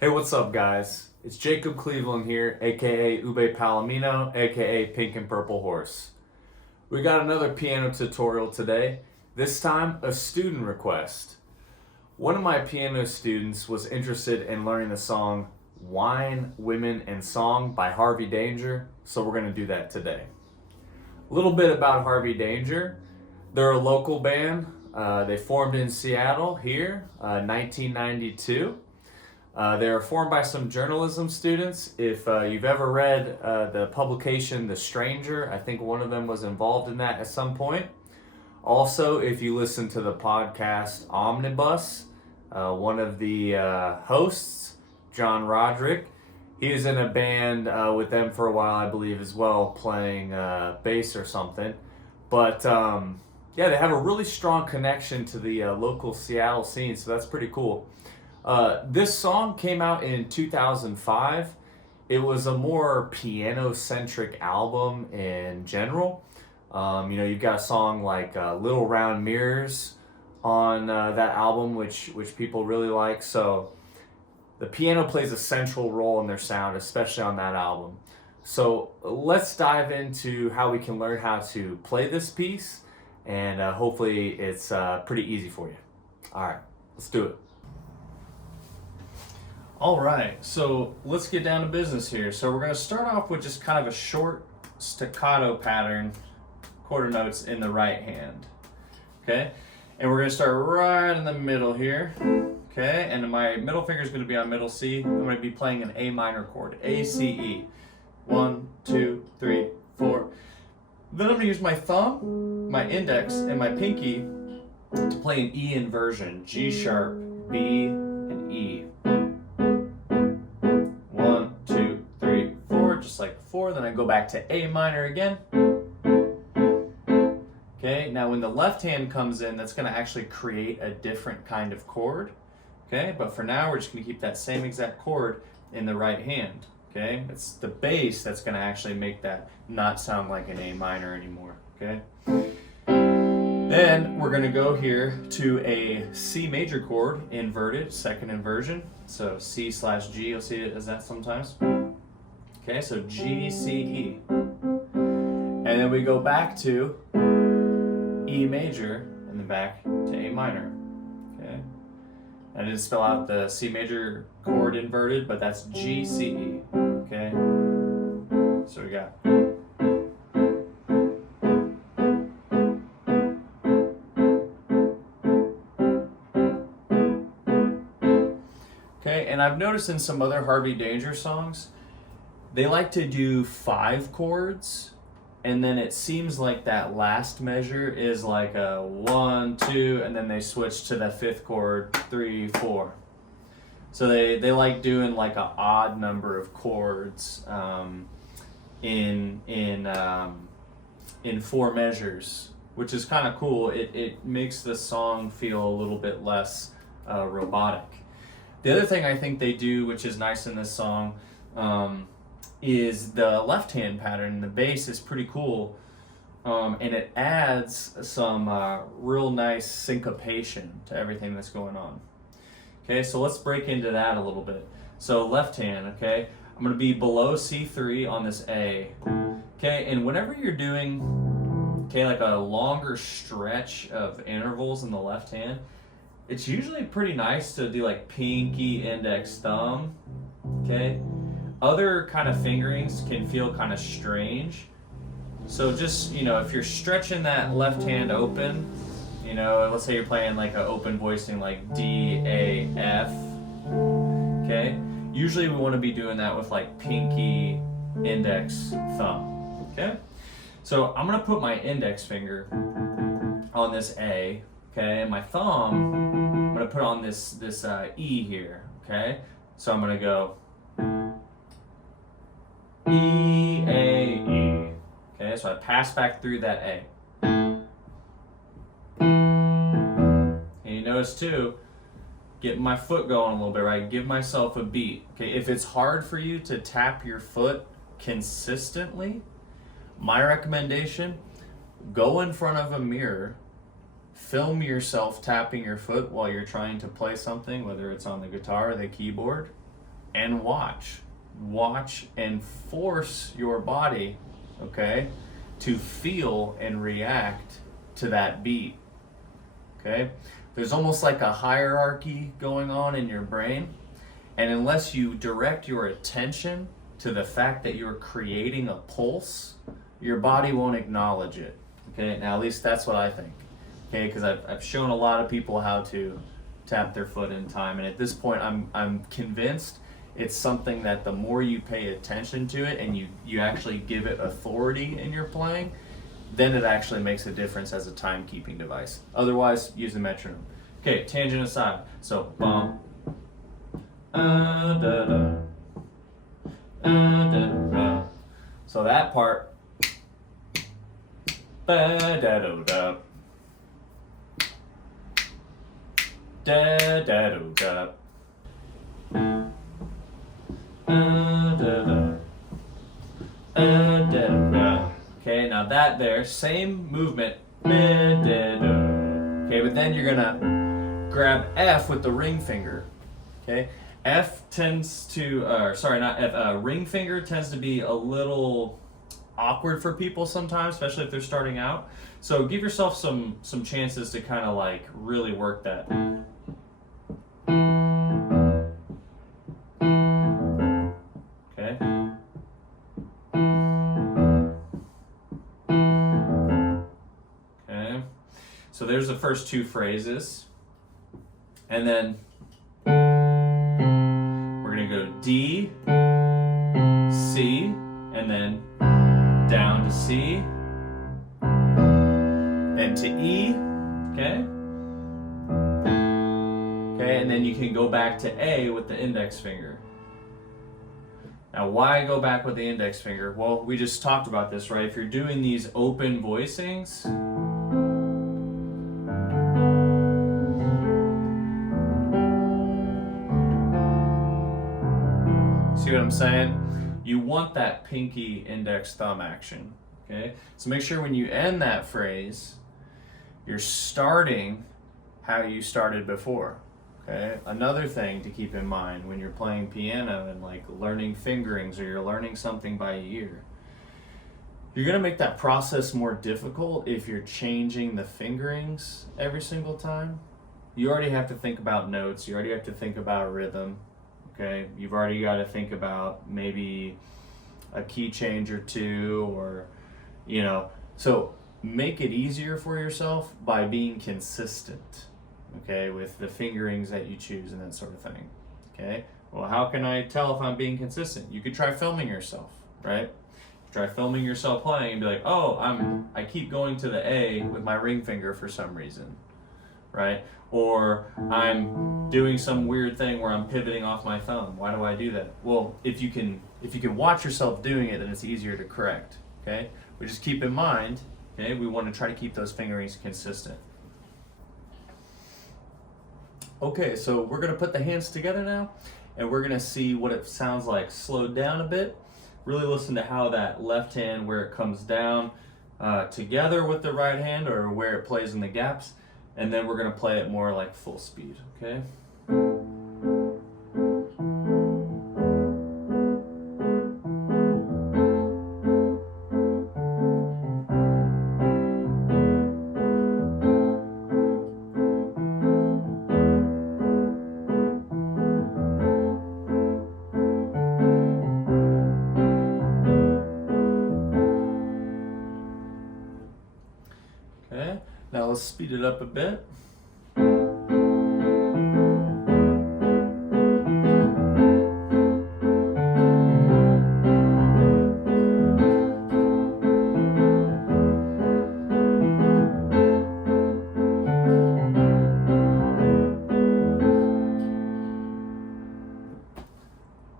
Hey, what's up, guys? It's Jacob Cleveland here, aka Ube Palomino, aka Pink and Purple Horse. We got another piano tutorial today, this time a student request. One of my piano students was interested in learning the song Wine, Women, and Song by Harvey Danger, so we're going to do that today. A little bit about Harvey Danger. They're a local band. They formed in Seattle here, 1992. They were formed by some journalism students. If you've ever read the publication The Stranger, I think one of them was involved in that at some point. Also, if you listen to the podcast Omnibus, one of the hosts, John Roderick, he was in a band with them for a while, I believe, as well, playing bass or something. But yeah, they have a really strong connection to the local Seattle scene, so that's pretty cool. This song came out in 2005. It was a more piano-centric album in general. You've got a song like Little Round Mirrors on that album, which people really like. So the piano plays a central role in their sound, especially on that album. So let's dive into how we can learn how to play this piece, and hopefully it's pretty easy for you. All right, let's do it. All right, so let's get down to business here. So we're going to start off with just kind of a short staccato pattern, quarter notes in the right hand, okay? And we're going to start right in the middle here, okay? And my middle finger is going to be on middle C. I'm going to be playing an A minor chord, A, C, E. 1, 2, 3, 4. Then I'm going to use my thumb, my index, and my pinky to play an E inversion, G sharp, B, and E. Just like before, then I go back to A minor again. Okay, now when the left hand comes in, that's going to actually create a different kind of chord. Okay, but for now, we're just going to keep that same exact chord in the right hand. Okay, it's the bass that's going to actually make that not sound like an A minor anymore. Okay, then we're going to go here to a C major chord, inverted, second inversion. So C/G, you'll see it as that sometimes. Okay, so G, C, E. And then we go back to E major and then back to A minor. Okay. I didn't spell out the C major chord inverted, but that's G, C, E. Okay. So we got. Okay, and I've noticed in some other Harvey Danger songs, they like to do 5 chords, and then it seems like that last measure is like a 1, 2, and then they switch to the 5th chord, 3, 4. So they like doing like an odd number of chords in 4 measures, which is kind of cool. It makes the song feel a little bit less robotic. The other thing I think they do, which is nice in this song, is the left hand pattern. The bass is pretty cool, and it adds some real nice syncopation to everything that's going on. Okay, so let's break into that a little bit. So left hand, okay, I'm going to be below C3 on this A. Okay, and whenever you're doing, okay, like a longer stretch of intervals in the left hand, it's usually pretty nice to do like pinky, index, thumb, okay? Other kind of fingerings can feel kind of strange. So just, if you're stretching that left hand open, let's say you're playing like an open voicing like D, A, F, okay? Usually we want to be doing that with like pinky, index, thumb, okay? So I'm going to put my index finger on this A, okay? And my thumb, I'm going to put on this E here, okay? So I'm going to go E, A, E. Okay, so I pass back through that A. And you notice too, get my foot going a little bit, right? Give myself a beat. Okay, if it's hard for you to tap your foot consistently, my recommendation, go in front of a mirror, film yourself tapping your foot while you're trying to play something, whether it's on the guitar or the keyboard. and watch. Watch and force your body, okay, to feel and react to that beat, okay? There's almost like a hierarchy going on in your brain, and unless you direct your attention to the fact that you're creating a pulse, your body won't acknowledge it, okay? Now, at least that's what I think, okay? Because I've shown a lot of people how to tap their foot in time, and at this point, I'm convinced it's something that the more you pay attention to it and you actually give it authority in your playing, then it actually makes a difference as a timekeeping device. Otherwise, use the metronome. Okay, tangent aside. So, bum, da da, da da. So that part, ba da do da, da da do da. Okay, now that there, same movement. Okay, but then you're gonna grab F with the ring finger. Okay, F tends to, sorry, not F. Ring finger tends to be a little awkward for people sometimes, especially if they're starting out. So give yourself some chances to kind of like really work that. So there's the first two phrases. And then we're going to go D, C, and then down to C, and to E, okay? Okay, and then you can go back to A with the index finger. Now, why go back with the index finger? Well, we just talked about this, right? If you're doing these open voicings, see what I'm saying? You want that pinky index thumb action, okay? So make sure when you end that phrase, you're starting how you started before, okay? Another thing to keep in mind when you're playing piano and like learning fingerings or you're learning something by ear, you're gonna make that process more difficult if you're changing the fingerings every single time. You already have to think about notes, you already have to think about rhythm, okay? You've already got to think about maybe a key change or two, or, you know, so make it easier for yourself by being consistent, okay, with the fingerings that you choose and that sort of thing, okay? Well, how can I tell if I'm being consistent? You could try filming yourself, right? Try filming yourself playing and be like, oh, I keep going to the A with my ring finger for some reason, right? Or I'm doing some weird thing where I'm pivoting off my thumb. Why do I do that? Well, if you can watch yourself doing it, then it's easier to correct, okay? But just keep in mind, okay, we want to try to keep those fingerings consistent. Okay, so we're going to put the hands together now, and we're going to see what it sounds like slowed down a bit. Really listen to how that left hand, where it comes down together with the right hand, or where it plays in the gaps. And then we're going to play it more like full speed, okay? Okay, now let's speed it up a bit.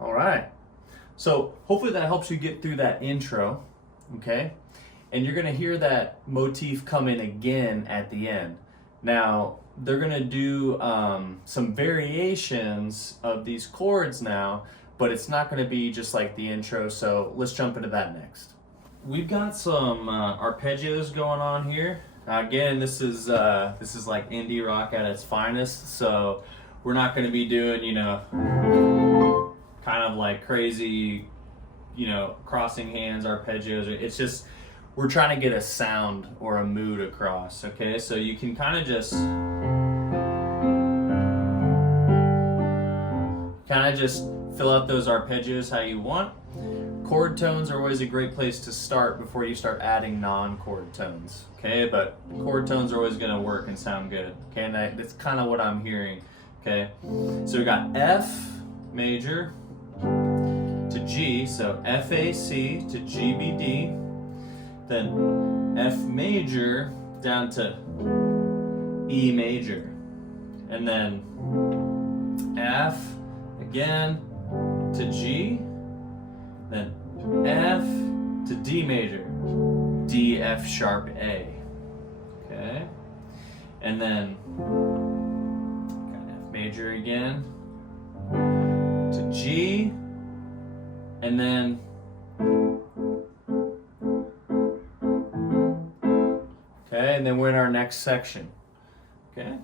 All right, so hopefully that helps you get through that intro, okay? And you're gonna hear that motif come in again at the end. Now, they're gonna do some variations of these chords now, but it's not gonna be just like the intro, so let's jump into that next. We've got some arpeggios going on here. Again, this is like indie rock at its finest, so we're not gonna be doing, you know, kind of like crazy, crossing hands, arpeggios. It's just, we're trying to get a sound or a mood across, okay? So you can kind of just fill out those arpeggios how you want. Chord tones are always a great place to start before you start adding non-chord tones, okay? But chord tones are always going to work and sound good, okay? And that's kind of what I'm hearing, okay? So we got F major to G, so F A C to G B D, then F major down to E major, and then F again to G, then F to D major, D, F sharp, A, okay? And then got F major again to G, and then okay, and then we're in our next section, okay?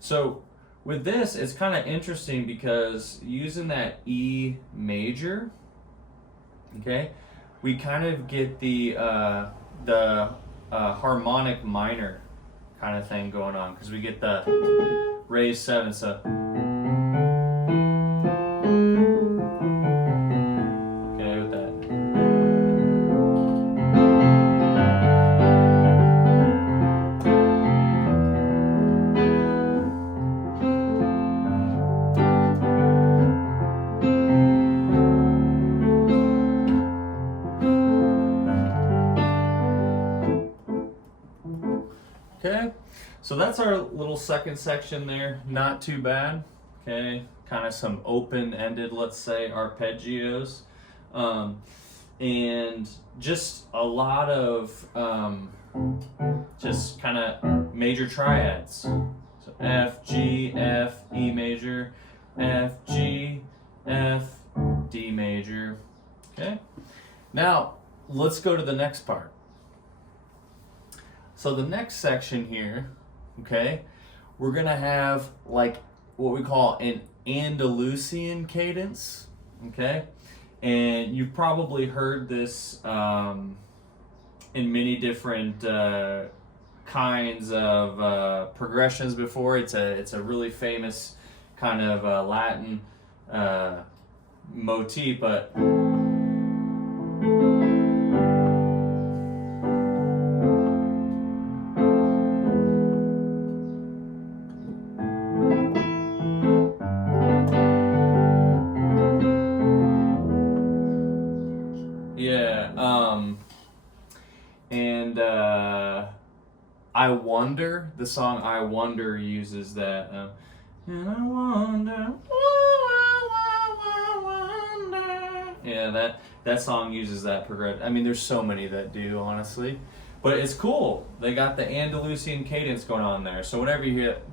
So with this, it's kind of interesting because using that E major, okay, we kind of get the harmonic minor kind of thing going on, because we get the raised 7, so okay with that. Okay, so that's our little second section there. Not too bad. Okay, kind of some open-ended, let's say, arpeggios, and just a lot of just kind of major triads. So F, G, F, E major, F, G, F, D major. Okay, now let's go to the next part. So the next section here, okay, we're gonna have like what we call an Andalusian cadence, okay? And you've probably heard this in many different kinds of progressions before. It's a really famous kind of Latin motif, but I Wonder, the song I Wonder uses that. And I wonder, yeah, that song uses that progression. I mean, there's so many that do, honestly. But it's cool. They got the Andalusian cadence going on there. So whenever you hear it,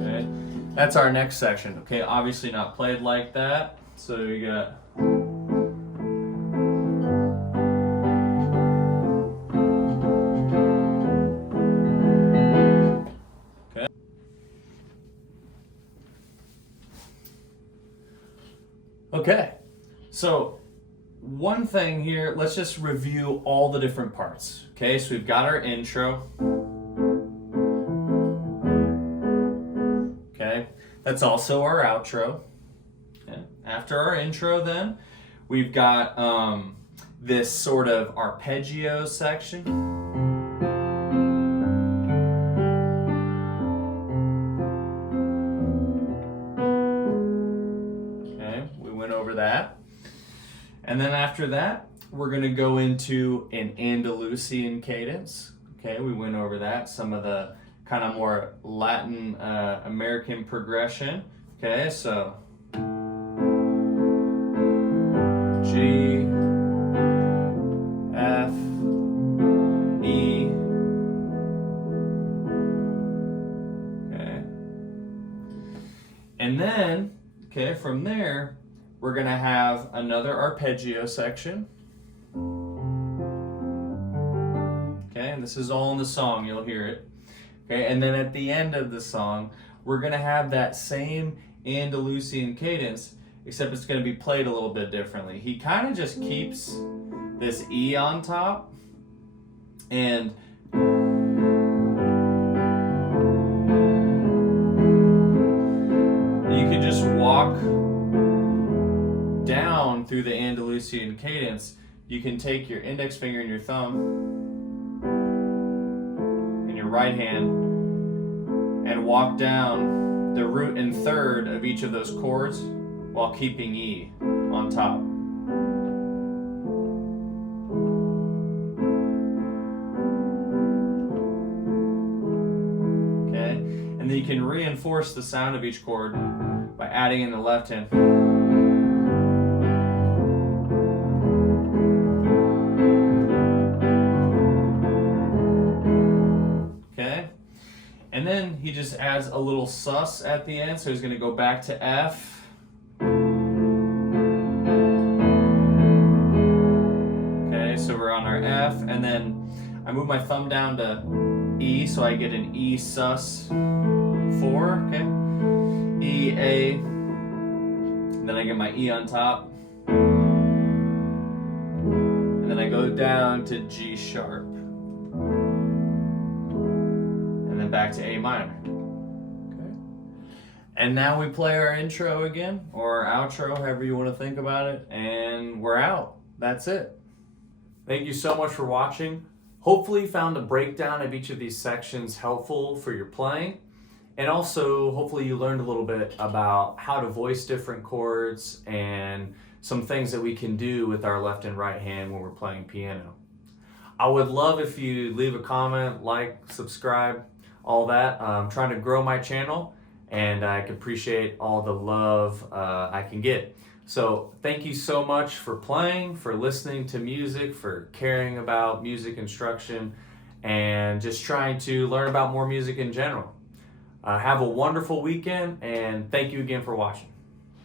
okay, that's our next section. Okay, obviously not played like that. So you got. Okay, so one thing here, let's just review all the different parts. Okay, so we've got our intro. Okay, that's also our outro. Okay. After our intro then, we've got this sort of arpeggio section. That. And then after that, we're going to go into an Andalusian cadence. Okay, we went over that, some of the kind of more Latin American progression. Okay, so G, F, E. Okay. And then, okay, from there, we're going to have another arpeggio section. Okay, and this is all in the song, you'll hear it. Okay, and then at the end of the song, we're gonna have that same Andalusian cadence, except it's gonna be played a little bit differently. He kind of just keeps this E on top, and you can just walk down through the Andalusian cadence. You can take your index finger and your thumb and your right hand and walk down the root and third of each of those chords while keeping E on top. Okay? And then you can reinforce the sound of each chord by adding in the left hand. And then he just adds a little sus at the end, so he's going to go back to F. Okay, so we're on our F, and then I move my thumb down to E, so I get an E sus 4, okay? E, A, and then I get my E on top. And then I go down to G sharp. Back to A minor. Okay. And now we play our intro again, or our outro, however you want to think about it, and we're out. That's it. Thank you so much for watching. Hopefully you found a breakdown of each of these sections helpful for your playing, and also hopefully you learned a little bit about how to voice different chords and some things that we can do with our left and right hand when we're playing piano. I would love if you leave a comment, like, subscribe, all that. I'm trying to grow my channel, and I can appreciate all the love I can get. So thank you so much for playing, for listening to music, for caring about music instruction, and just trying to learn about more music in general. Have a wonderful weekend, and thank you again for watching.